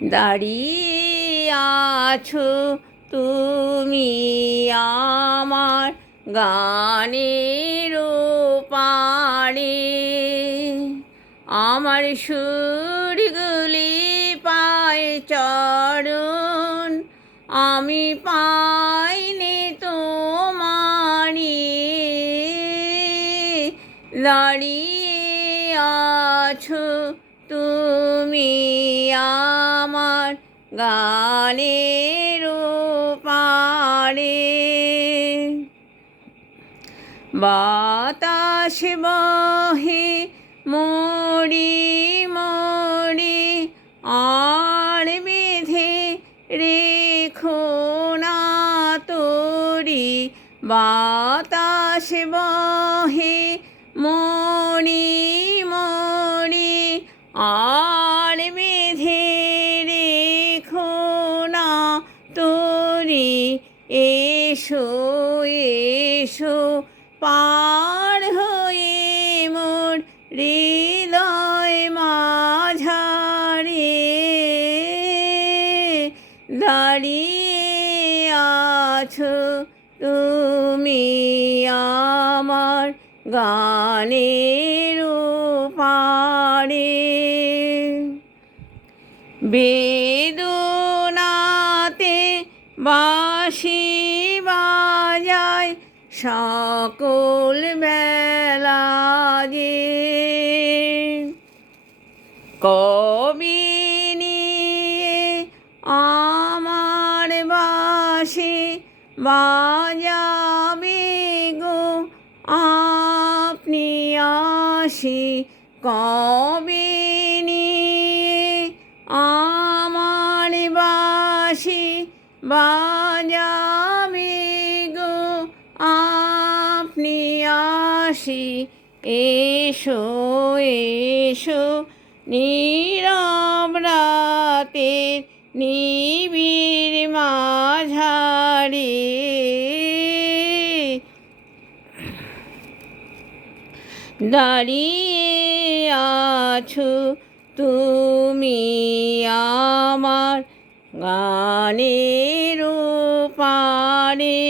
দাঁড়িয়ে আছো তুমি আমার গানের পাড়ে, আমার সুরগুলি পায় চরণ, আমি পাইনি তোমারি। দাঁড়িয়ে আছো তুমি আমার গানের পাড়ে। বাতাস বহে মরি মরি, আর বেঁধে রেখো না তোরি। বাতাস বহে মরি মরি, আর বেঁধে রেখো না তোরি। এসো এসো পার হয়ে মোর হৃদয় মাঝারে। দাঁড়িয়ে আছো তুমি আমার গানের পাড়ে। বেদনাতে বাঁশি বাজায় সকল বেলা যে, কবি নিয়ে আমার বাঁশি বাজাবে গো আপনি আসি। কবি নিয়ে আমার বাঁশি বাজাবে গো আপনি আসি। এসো এসো নীরব রাতের নিবিড় মাঝারে। দাঁড়িয়ে আছো তুমি আমার গানের পাড়ে।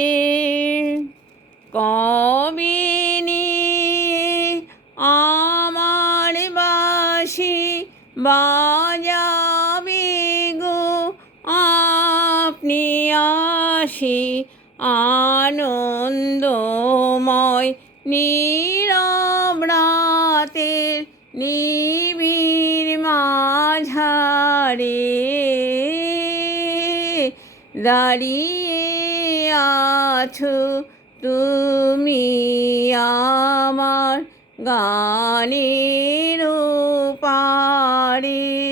কবি নিয়ে আমার বাঁশি বাজাবে গো আপনি আসি। আনন্দময় নীরব রাতের নিবিড় মাঝারে। দাঁড়িয়ে আছো তুমি আমার গানের পাড়ে।